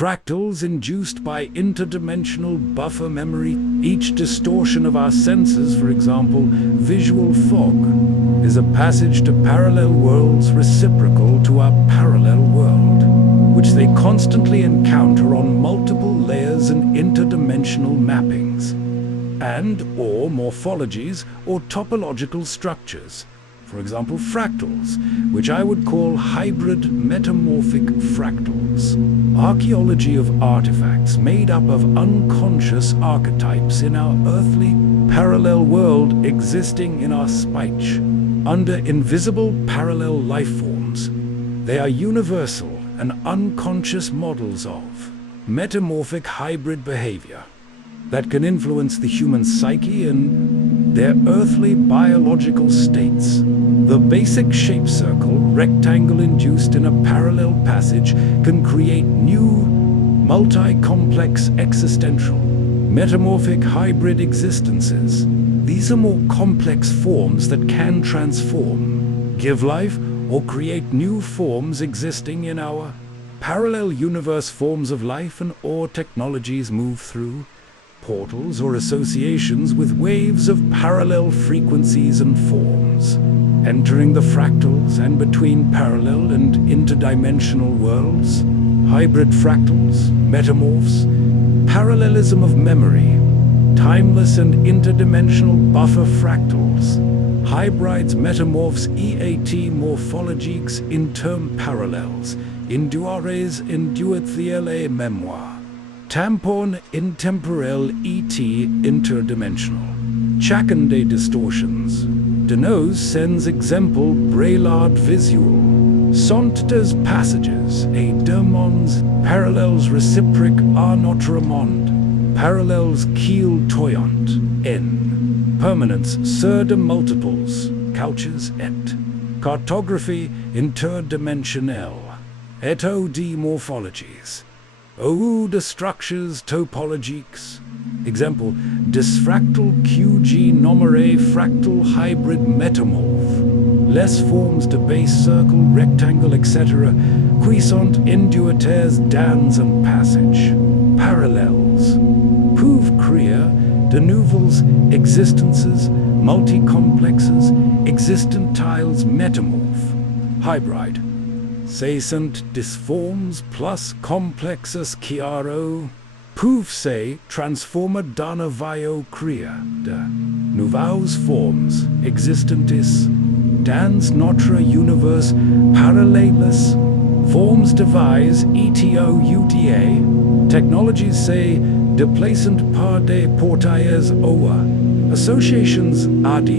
Fractals induced by interdimensional buffer memory. Each distortion of our senses, for example, visual fog, is a passage to parallel worlds reciprocal to our parallel world, which they constantly encounter on multiple layers and interdimensional mappings, and/or morphologies or topological structures. For example, fractals, which I would call hybrid metamorphic fractals. Archaeology of artifacts made up of unconscious archetypes in our earthly parallel world existing in our SPYCHE, under invisible parallel life forms. They are universal and unconscious models of metamorphic hybrid behavior that can influence the human psyche and their earthly biological states. The basic shape circle, rectangle induced in a parallel passage, can create new, multi-complex existential, metamorphic hybrid existences. These are more complex forms that can transform, give life, or create new forms existing in our parallel universe. Forms of life and or technologies move through portals or associations with waves of parallel frequencies and forms, entering the fractals and between parallel and interdimensional worlds. Hybrid fractals, metamorphs, parallelism of memory, timeless and interdimensional buffer fractals, hybrids, metamorphs, EAT, morphologiques, interm parallels, induares, induethiele memoir. Tampon intemporel et interdimensional. Chacande distortions. De nos sens exempel brelard visual. Sont des passages, et demons, parallels reciproc a notre monde. Parallels kiel toyant. N. Permanence sur de multiples, couches et. Cartography interdimensionnelle. Et o de morphologies. O de structures topologiques. Example, disfractal QG nomere fractal hybrid metamorph. Less forms de base circle, rectangle, etc. Qui sont induitaires dans and passage. Parallels. Prove crea, de nouvelles existences, multi-complexes, existentiles metamorph. Hybrid. Cescent disforms plus complexus chiaro. Poof se transforma dana vio crea de nouveaux forms existentis dans notre universe parallelus forms devise ETOUDA technologies say déplacent par des portails OA associations AD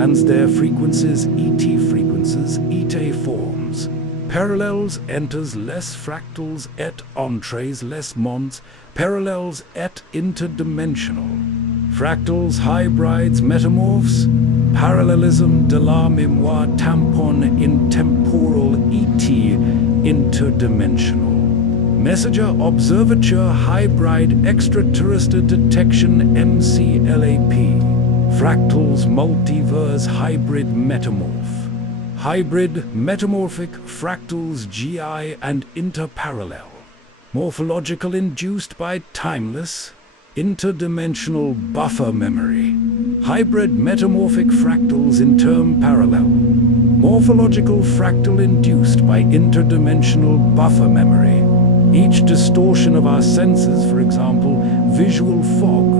and their frequencies ET frequencies ET forms. Parallels enters less fractals et entrées less monds, parallels et interdimensional. Fractals, hybrids, metamorphs, parallelism de la mémoire tampon intemporal et interdimensional. Messenger observature hybrid extraterrestrial detection MCLAP. Fractals, multivers, hybrid metamorph. Hybrid, metamorphic, fractals, GI, and interparallel. Morphological induced by timeless, interdimensional buffer memory. Hybrid, metamorphic fractals in term parallel. Morphological fractal induced by interdimensional buffer memory. Each distortion of our senses, for example, visual fog.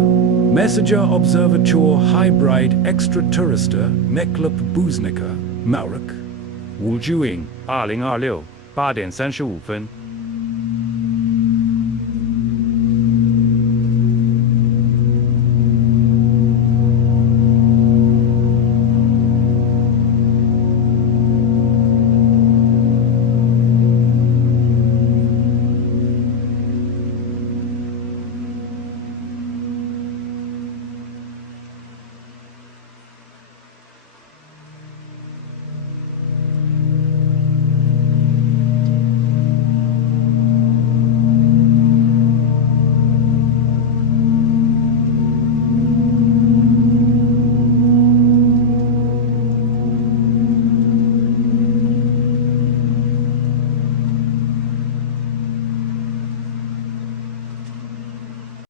Messenger observature hybrid extraterrestrial Meklep Buznica. Maurik 吴居颖，2026 8点35分。